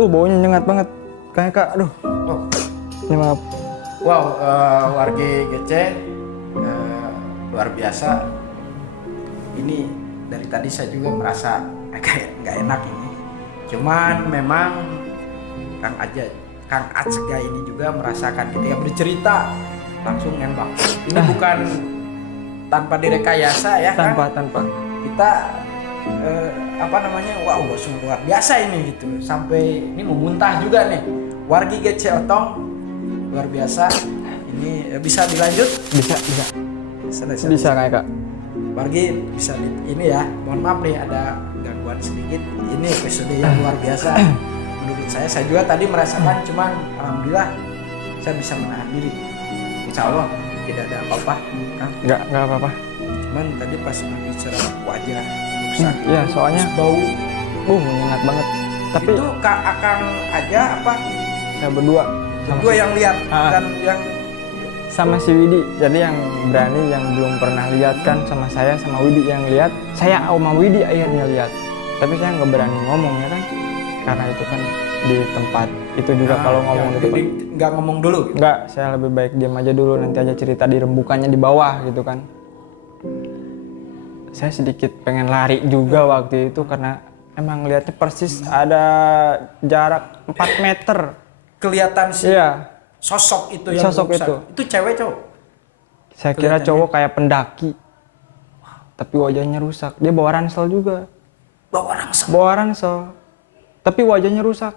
Baunya nyengat banget. Kayak Kak, aduh. Oh. Ini maaf. Wow, warga GC luar biasa. Ini dari tadi saya juga merasa kayak nggak enak ini. Cuman memang Kang Acga ini juga merasakan ketika bercerita langsung nembak. Ini bukan tanpa direkayasa ya, Tanpa. kita wow sungguh luar biasa ini gitu, sampai ini mau muntah juga nih. Wargi GC Otong luar biasa. Ini bisa dilanjut? Bisa Kayak Kak. Wargi bisa ini ya, mohon maaf nih ada gangguan sedikit. Ini episode yang luar biasa menurut saya juga tadi merasakan, cuman alhamdulillah saya bisa menahan diri. Insya Allah tidak ada apa-apa, Kang. Nggak apa-apa. Cuman tadi pas bicara wajah rusak, Iya, soalnya bau. menyengat banget. Tapi Itu Akang aja apa? saya berdua Dua yang lihat dan yang sama si Widi. Jadi yang berani, yang belum pernah lihat kan sama saya, sama Widi yang lihat. Saya sama Widi akhirnya lihat. Tapi saya nggak berani ngomong ya kan, karena itu kan di tempat itu juga kalau ngomong di tempat. nggak ngomong dulu. Nggak, saya lebih baik diam aja dulu, nanti aja cerita di rembukannya di bawah gitu kan. Saya sedikit pengen lari juga waktu itu karena emang lihatnya persis ada jarak 4 meter. Kelihatan sih. Iya. Sosok itu yang Sosok rusak. itu. Itu cewek cowok? Saya kira cowok kayak pendaki. Tapi wajahnya rusak. Dia bawa ransel juga. Bawa ransel. Tapi wajahnya rusak.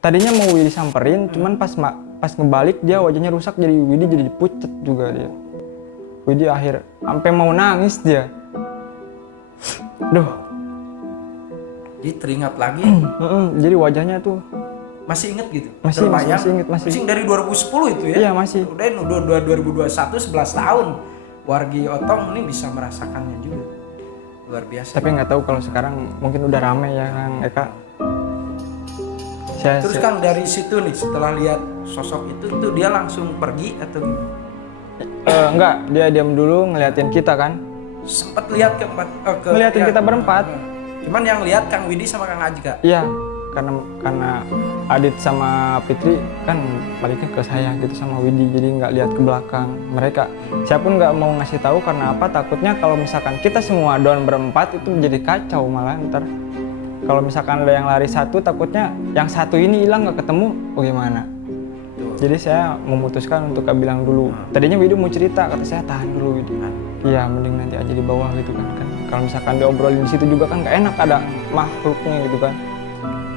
Tadinya mau Widi samperin, cuman pas ngebalik dia wajahnya rusak, jadi Widi jadi pucet juga dia. Widi sampai mau nangis dia. Duh. Jadi teringat lagi. Jadi wajahnya tuh masih inget gitu? Masih inget. Masih dari 2010 itu ya? Iya, masih. Udah 2021, 11 tahun. Wargi Otong ini bisa merasakannya juga. Luar biasa. Tapi nggak tahu kalau sekarang mungkin udah rame ya Kang Eka. Terus Kang dari situ nih, setelah lihat sosok itu tuh dia langsung pergi atau gimana? Enggak, dia diam dulu ngeliatin kita kan. Sempet lihat Ngeliatin kita berempat. Cuman yang lihat Kang Widi sama Kang Ajga. Iya, karena Adit sama Fitri kan baliknya ke saya gitu sama Widi, jadi nggak lihat ke belakang mereka. Saya pun nggak mau ngasih tahu karena apa, takutnya kalau misalkan kita semua down berempat itu menjadi kacau malah ntar. Kalau misalkan ada yang lari satu, takutnya yang satu ini hilang nggak ketemu, bagaimana? Jadi saya memutuskan untuk bilang dulu. Tadinya Widi mau cerita, kata saya tahan dulu Widi. Iya, mending nanti aja di bawah gitu kan. Kalau misalkan diobrolin di situ juga kan nggak enak, ada makhluknya gitu kan.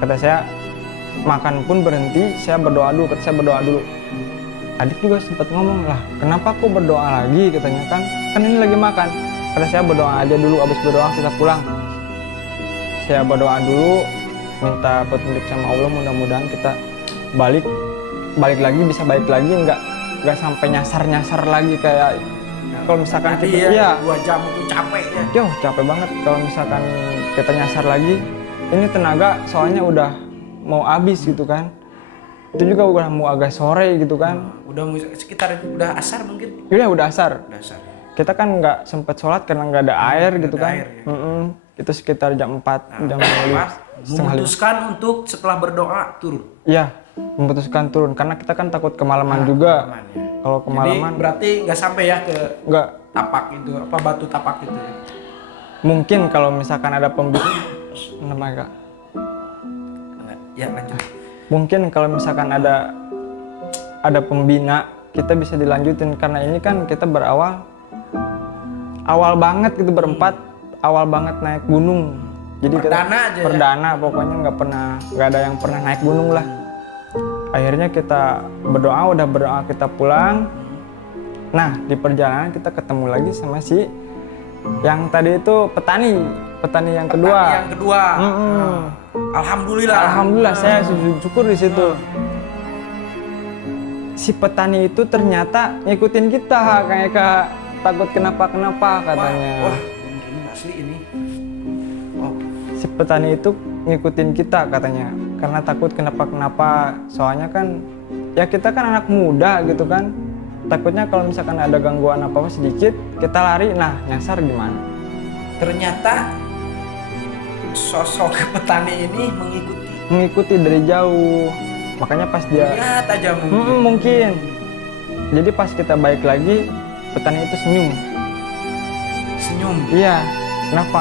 Kata saya makan pun berhenti, saya berdoa dulu. Kata saya berdoa dulu. Adik juga sempat ngomong lah, kenapa kok berdoa lagi katanya kan ini lagi makan. Kata saya berdoa aja dulu, abis berdoa kita pulang. Saya berdoa dulu, minta petunjuk sama Allah, mudah-mudahan kita balik lagi, bisa balik lagi, nggak sampai nyasar lagi kayak kalau misalkan kita ya 2 jam itu capek ya. Capek banget kalau misalkan kita nyasar lagi. Ini tenaga soalnya udah mau habis gitu kan. Itu juga udah mau agak sore gitu kan. Udah sekitar udah asar mungkin. Iya udah asar. Udah asar. Kita kan nggak sempet sholat karena nggak ada air gitu kan. Air, ya. Itu sekitar jam 4, jam 5. Memutuskan untuk setelah berdoa turun. Iya, memutuskan turun karena kita kan takut kemalaman juga. Kalau kemalaman jadi berarti nggak sampai ya ke nggak tapak itu, apa batu tapak itu ya. Mungkin kalau misalkan ada namanya Kak. Ya lanjut. Mungkin kalau misalkan ada pembina, kita bisa dilanjutin karena ini kan kita awal banget gitu berempat, awal banget naik gunung. Jadi perdana pokoknya nggak ada yang pernah naik gunung lah. Akhirnya kita udah berdoa kita pulang. Nah di perjalanan kita ketemu lagi sama si yang tadi itu petani yang kedua. Alhamdulillah saya syukur di situ. Si petani itu ternyata ngikutin kita kayak takut kenapa katanya. Wah, ini asli ini. Si petani itu ngikutin kita katanya karena takut kenapa-kenapa. Soalnya kan ya kita kan anak muda gitu kan. Takutnya kalau misalkan ada gangguan apa-apa sedikit, kita lari, nah nyasar gimana? Ternyata sosok petani ini Mengikuti dari jauh. Makanya pas dia lihat aja mungkin. mungkin. Jadi pas kita balik lagi, petani itu Senyum. Iya, kenapa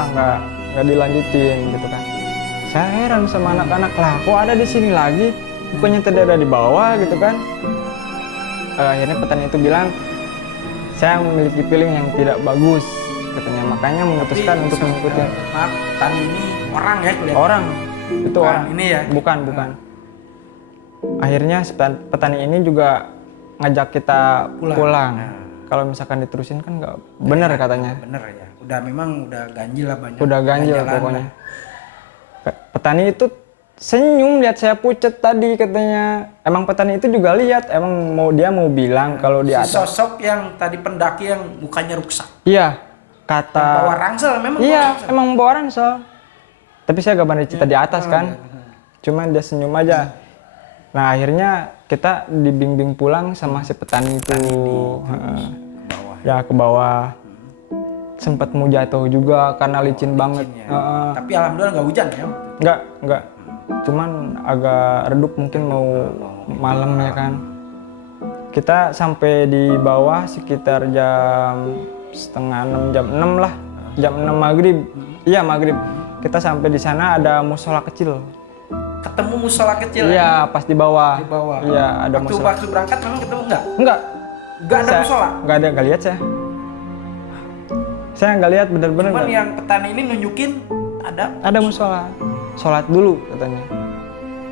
nggak dilanjutin gitu kan? Saya heran sama anak-anak lah, kok ada di sini lagi? Bukannya tadi ada di bawah gitu kan? Akhirnya petani itu bilang, saya memiliki feeling yang tidak bagus, katanya. Makanya memutuskan untuk mengikuti. Maaf, petani ini orang ya kelihatan. Orang, itu Bukan orang. ini ya? Bukan. Akhirnya petani ini juga ngajak kita pulang. Nah. Kalau misalkan diterusin kan nggak benar katanya. Bener ya. Memang udah ganjil lah banyak. Udah ganjil jalan pokoknya. lah. Petani itu senyum lihat saya pucet tadi katanya. Emang petani itu juga lihat, emang dia mau bilang kalau di Si atas. sosok yang tadi pendaki yang mukanya rusak. Iya, kata. Bawa ransel memang. Iya, bawa ransel. emang bawa ransel. Tapi saya gak berani cerita di atas kan. Cuman dia senyum aja. Nah akhirnya kita dibimbing pulang sama si petani itu. Ya ke bawah. Sempat mau jatuh juga karena licin banget. Ya. Tapi alhamdulillah nggak hujan ya. Enggak. Cuman agak redup mungkin mau malam ya kan. Kita sampai di bawah sekitar jam setengah 6, jam 6 lah. Jam 6 maghrib. Iya maghrib. Kita sampai di sana ada musola kecil. Ketemu musola kecil. Iya, pas di bawah. Di bawah. Iya, ada musola. Waktu berangkat memang ketemu nggak? Enggak. Nggak ada musola. Enggak lihat saya. Saya nggak lihat bener-bener. Cuman enggak. yang petani ini nunjukin ada musola. Sholat dulu katanya.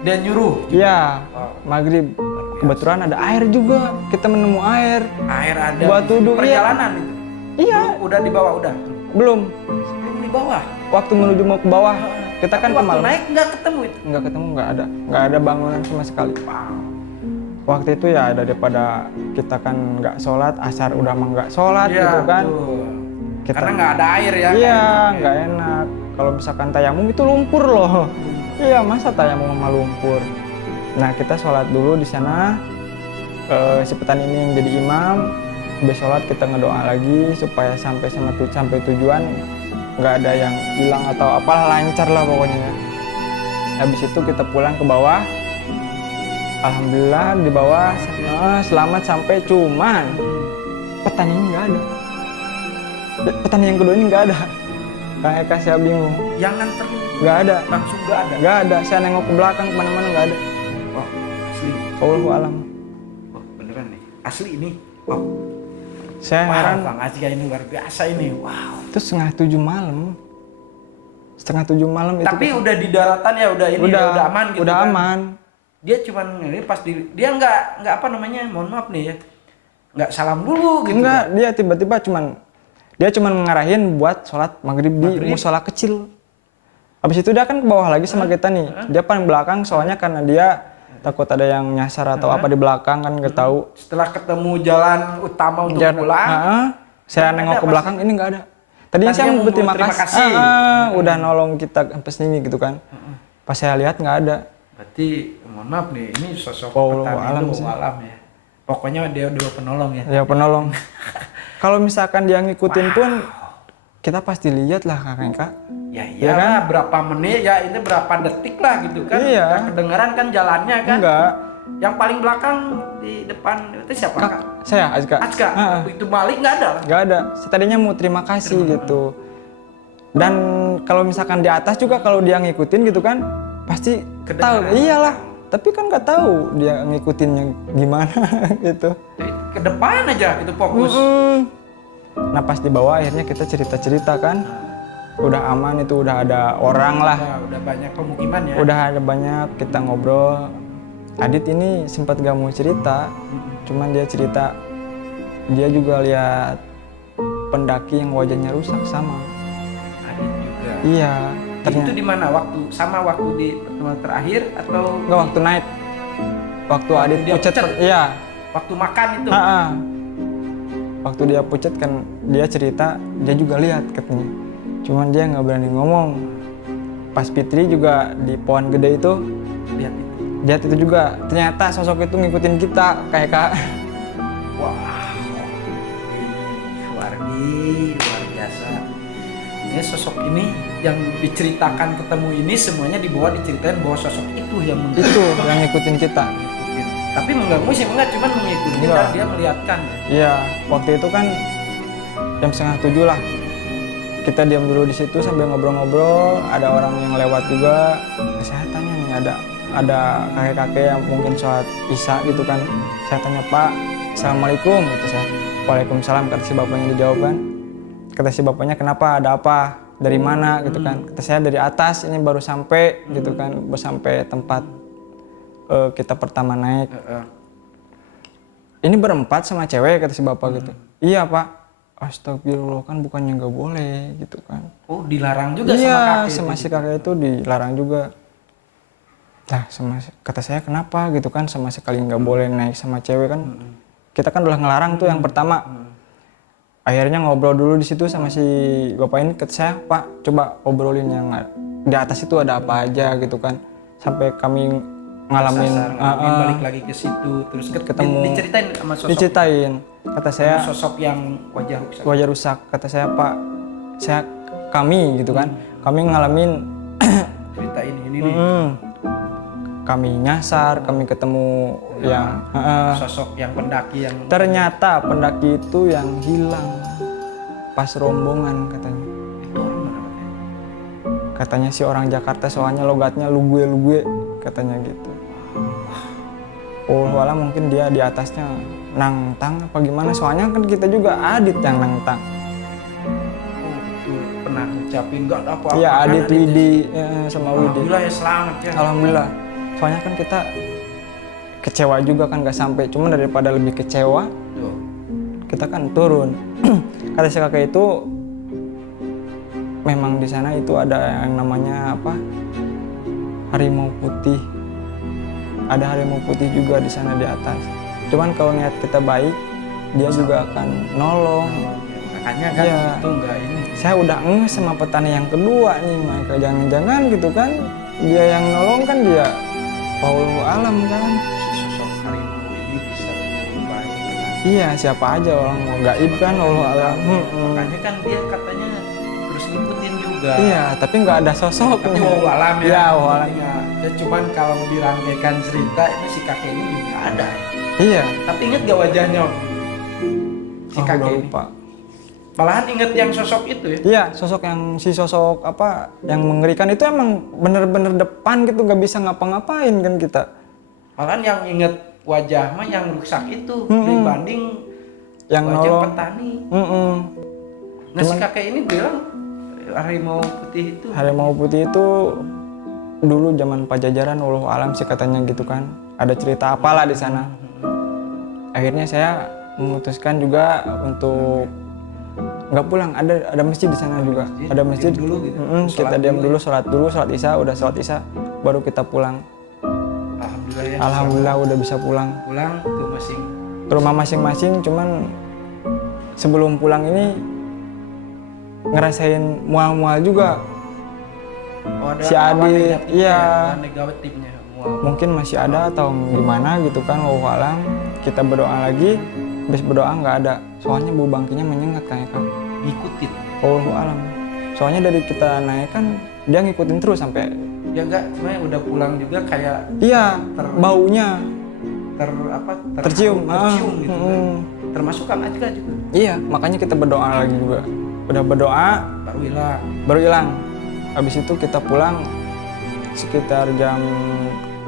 dia nyuruh. Iya, maghrib. Kebetulan ada air juga. Kita menemu air. Air ada. Buat wudhu, perjalanan itu. Iya. Udah di bawah udah. Belum. Sebelum di bawah. Waktu menuju mau ke bawah, kita kan Waktu kemarin. naik nggak ketemu itu. Nggak ketemu, nggak ada bangunan sama sekali. Waktu itu ya daripada kita kan nggak sholat, asar udah mah nggak sholat gitu kan. Kita, karena nggak ada air ya. Iya, nggak enak. Kalau misalkan tayamum itu lumpur loh. Iya, masa tayamum sama lumpur. Nah kita sholat dulu di sana. Si petani ini yang jadi imam. Habis sholat kita ngedoa lagi supaya sampai tujuan nggak ada yang hilang atau apalah, lancar lah pokoknya. Habis itu kita pulang ke bawah. Alhamdulillah di bawah selamat sampai, cuman petani ini nggak ada. Petani yang kedua ini nggak ada. Kang Eka saya bingung. Yang nganterin Nggak ada. langsung nggak ada. Nggak ada. Saya nengok ke belakang kemana-mana nggak ada. Oh, asli. Allahu alam. Oh, beneran nih. Asli ini. Wow. Saya heran. Bang Azga ini luar biasa ini. Wow. Itu setengah 7 malam. Setengah 7 malam itu. Tapi udah di daratan ya, udah ini udah aman gitu. Udah kan? aman. Dia cuman ini pas dia nggak apa namanya, mohon maaf nih ya, nggak salam dulu gitu. Enggak, dia tiba-tiba dia cuman ngarahin buat sholat maghrib di musola kecil. Habis itu dia kan ke bawah lagi sama kita nih. Dia paling belakang soalnya karena dia takut ada yang nyasar atau apa di belakang kan nggak tahu. Setelah ketemu jalan utama untuk pulang, saya nengok ke belakang, ini nggak ada. Tadinya saya mau berterima kasih. Udah nolong kita sampai sini gitu kan. Pas saya lihat nggak ada. Berarti mohon maaf nih, ini sosok Wallahu petani alam itu alam ya. Pokoknya dia udah penolong ya. Ya penolong. Kalau misalkan dia ngikutin pun kita pasti lihat lah Kak. Ya iyalah, kan? Berapa menit ya, ini berapa detik lah gitu kan. Iya. Nggak kedengeran kan jalannya kan. Enggak. Yang paling belakang di depan itu siapa Kak? Saya Azka. Itu balik nggak ada lah. Nggak ada. Saya tadinya mau terima kasih gitu. Dan kalau misalkan di atas juga kalau dia ngikutin gitu kan pasti tahu. Iyalah. Tapi kan nggak tahu dia ngikutinnya gimana gitu. Ke depan aja itu fokus. Nah pas di bawah akhirnya kita cerita-cerita kan. Udah aman itu, udah ada orang lah. Udah banyak pemukiman ya. Udah ada banyak, kita ngobrol. Adit ini sempat gak mau cerita. Cuman dia cerita dia juga lihat pendaki yang wajahnya rusak sama. Adit juga. Iya. Itu di mana waktu di pertemuan terakhir atau enggak waktu naik? Waktu Adit pucet. Iya. Waktu makan itu. Waktu dia pucet kan dia cerita dia juga lihat katanya. Cuman dia nggak berani ngomong. Pas Fitri juga di pohon gede itu lihat itu. Lihat itu juga, ternyata sosok itu ngikutin kita kayak Kak. Wow, luar biasa. Ini sosok ini yang diceritakan ketemu ini semuanya dibawa diceritain bahwa sosok itu yang Itu yang ngikutin kita. ngikutin. Tapi mengganggu sih enggak, cuman mengikuti Enggak. dan dia melihatkan. Iya, waktu itu kan jam 6:30 lah. Kita diam dulu di situ sambil ngobrol-ngobrol. Ada orang yang lewat juga. Saya tanya nih, ada kakek-kakek yang mungkin sholat isya gitu kan. Saya tanya, Pak, Assalamualaikum, gitu saya. Waalaikumsalam, kata si bapaknya dijawab kan. Kata si bapaknya, kenapa, ada apa, dari mana gitu kan. Kata saya, dari atas, ini baru sampai gitu kan, baru sampai tempat kita pertama naik. Ini berempat sama cewek, kata si bapak gitu. Iya Pak. Astagfirullah, kan bukannya nggak boleh gitu kan. Oh, dilarang juga Iya, sama kakek sama si kakek itu dilarang juga. Nah, kata saya kenapa gitu kan, sama sekali nggak boleh naik sama cewek kan. Kita kan udah ngelarang tuh yang pertama. Akhirnya ngobrol dulu di situ sama si bapak ini. Kata saya, Pak, coba obrolin yang di atas itu ada apa aja gitu kan. Sampai kami ngalamin balik lagi ke situ, terus ketemu, diceritain sama sosok. Diceritain. Kata saya, sosok yang wajah rusak. Kata saya, Pak, kami gitu kan. Kami ngalamin Ceritain ini nih. Kami nyasar, kami ketemu yang Sosok yang pendaki yang ternyata pendaki itu yang hilang pas rombongan katanya. itu orang mana katanya? Katanya si orang Jakarta, soalnya logatnya lu gue katanya gitu. Oh, wala mungkin dia di atasnya nangtang apa gimana, soalnya kan kita juga Adit yang nangtang. Oh, betul. Pernah ngucapin enggak ada apa-apa. Iya, kan Adit Widi sama Widi. Alhamdulillah ya, selamat ya. Alhamdulillah. Soalnya kan kita kecewa juga kan, nggak sampai. Cuman daripada lebih kecewa, Tuh. kita kan turun. Kata si kakek itu, memang di sana itu ada yang namanya apa? Harimau putih. Ada harimau putih juga di sana di atas. Cuman kalau niat kita baik, dia juga akan nolong. Makanya kan Iya. itu enggak ini. Saya udah ngeh sama petani yang kedua nih, mereka jangan-jangan gitu kan, dia yang nolong kan dia Paul alam kan. Sosok harimau ini bisa berubah. Iya, siapa aja orang mau gaib kan, Allah alam. Makanya kan dia katanya terus ngikutin juga. Iya, tapi nggak ada sosok. Tapi wallahu alam ya. Iya, wallahu alam. Ya, cuman kalau dirangkaikan cerita ini si kakek ini juga ada. Iya. Tapi inget gak wajahnya? Si kakek udah ini. lupa. Malahan inget yang sosok itu ya. Iya, sosok apa yang mengerikan itu emang bener-bener depan gitu, nggak bisa ngapa-ngapain kan kita. Malahan yang inget wajah mah yang rusak itu dibanding Yang wajah nolong. petani. Nah si Cuman- kakek ini bilang harimau putih itu. Harimau putih itu dulu zaman Pajajaran, wallahu alam sih katanya gitu kan. Ada cerita apalah di sana. Akhirnya saya memutuskan juga untuk nggak pulang. Ada masjid di sana juga. Ada masjid. Diam dulu gitu. Kita diam dulu, sholat isya, udah sholat isya, baru kita pulang. Alhamdulillah ya. Alhamdulillah udah bisa pulang Pulang ke rumah masing-masing. Cuman sebelum pulang ini ngerasain mual-mual juga. Oh, ada Si hawa Adit, negatifnya iya. ya, hawa negatifnya. Mual. Mungkin masih ada atau gimana gitu kan, wallahu alam. Kita berdoa lagi, habis berdoa nggak ada. Soalnya bau bangkinya menyengat kayak kan. Ngikutin. Wallahu alam. Soalnya dari kita naik kan dia ngikutin terus sampai. Ya enggak, sebenarnya udah pulang juga kayak Iya, baunya tercium tercium. gitu kan. Termasuk Kang Ajka juga. Iya, makanya kita berdoa lagi juga. Udah berdoa, Baru hilang. baru hilang. Habis itu kita pulang sekitar jam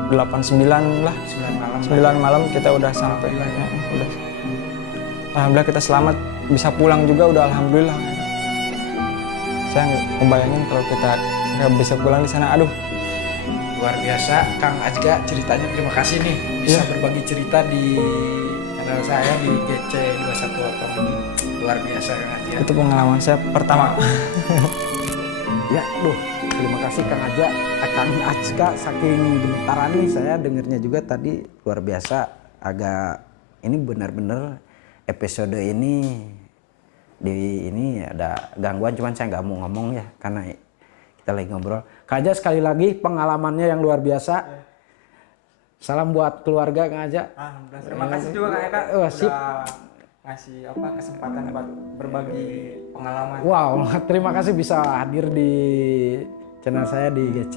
8-9 lah. 9 malam. 9 malam kita udah sampai. Alhamdulillah ya. Udah. Alhamdulillah kita selamat, bisa pulang juga udah alhamdulillah. Saya ngebayangin kalau kita nggak bisa pulang di sana, aduh. Luar biasa Kang Ajka ceritanya, terima kasih nih bisa Iya. berbagi cerita di channel saya di GC 21 Otong ini. Luar biasa Kang Ajka. Itu pengalaman saya pertama. Ya, terima kasih Kang Ajka, saking gemetaran nih saya dengernya juga tadi, luar biasa. Agak ini benar-benar episode ini ada gangguan, cuman saya nggak mau ngomong ya karena kita lagi ngobrol. Kak Ajka sekali lagi pengalamannya yang luar biasa. Salam buat keluarga Kang Aja. Alhamdulillah. Terima kasih juga Kang Eka Sip. udah ngasih kesempatan buat berbagi pengalaman. Wow, terima kasih bisa hadir di channel saya di GC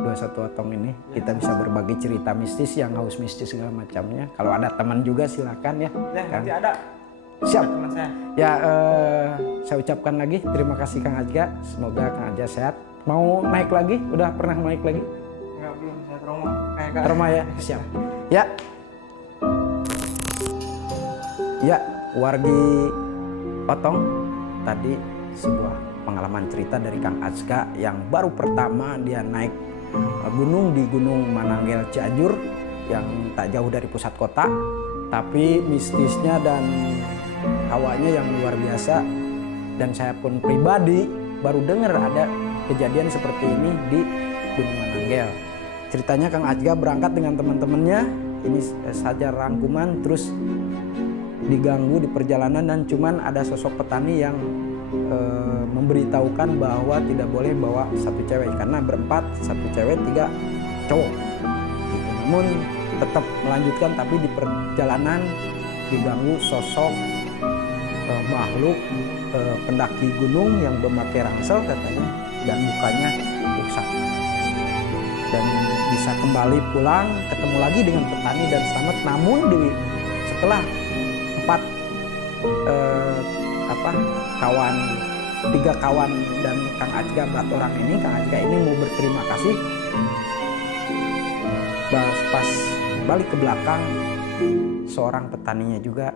21 Otong ini. Kita bisa berbagi cerita mistis yang haus mistis segala macamnya. Kalau ada teman juga silakan ya. Ya, Kang. nanti ada. Siap. Teman saya. Ya, saya ucapkan lagi terima kasih Kang Aja. Semoga Kang Aja sehat. Mau naik lagi? Udah pernah naik lagi? Enggak, belum, saya trauma. Kayak Trauma ya? Siap. Ya. Ya, wargi Otong, tadi sebuah pengalaman cerita dari Kang Azka yang baru pertama dia naik gunung di Gunung Mananggel Cianjur yang tak jauh dari pusat kota, tapi mistisnya dan hawanya yang luar biasa. Dan saya pun pribadi baru dengar ada kejadian seperti ini di Gunung Mananggel. Ceritanya Kang Azka berangkat dengan teman-temannya, ini saja rangkuman, terus diganggu di perjalanan dan cuman ada sosok petani yang memberitahukan bahwa tidak boleh bawa satu cewek karena berempat, satu cewek, 3 cowok gitu. Namun tetap melanjutkan, tapi di perjalanan diganggu sosok makhluk pendaki gunung yang memakai ransel katanya, dan mukanya rusak. Dan bisa kembali pulang, ketemu lagi dengan petani dan selamat. Namun setelah 3 kawan dan Kang Azka 4 orang ini, Kang Azka ini mau berterima kasih. Pas balik ke belakang, seorang petaninya juga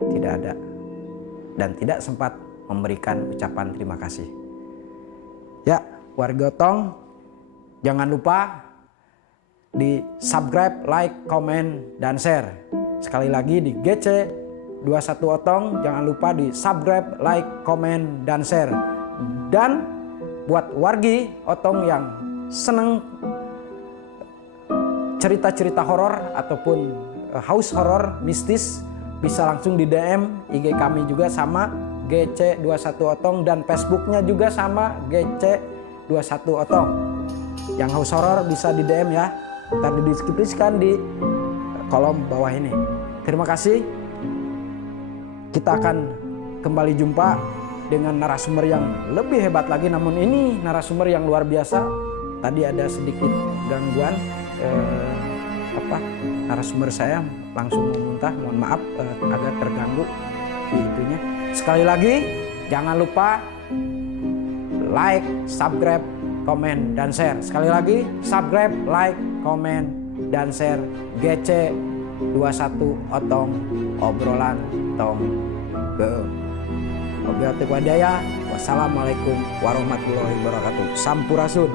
tidak ada dan tidak sempat memberikan ucapan terima kasih. Ya, warga Otong, jangan lupa di subscribe, like, komen, dan share. Sekali lagi di GC 21 Otong, jangan lupa di subscribe, like, komen, dan share. Dan buat wargi Otong yang seneng cerita-cerita horor ataupun house horror mistis, bisa langsung di DM IG kami juga sama GC 21 Otong, dan Facebooknya juga sama GC 21 Otong. Yang house horror bisa di DM ya, tadi dideskripsikan di kolom bawah ini. Terima kasih. Kita akan kembali jumpa dengan narasumber yang lebih hebat lagi, namun ini narasumber yang luar biasa. Tadi ada sedikit gangguan, narasumber saya langsung memuntah, mohon maaf agak terganggu di itunya. Sekali lagi jangan lupa like, subscribe, komen, dan share. Sekali lagi subscribe, like, komen, dan share GC 21 Otong, obrolan tong ke Wassalamualaikum warahmatullahi wabarakatuh. Sampurasun.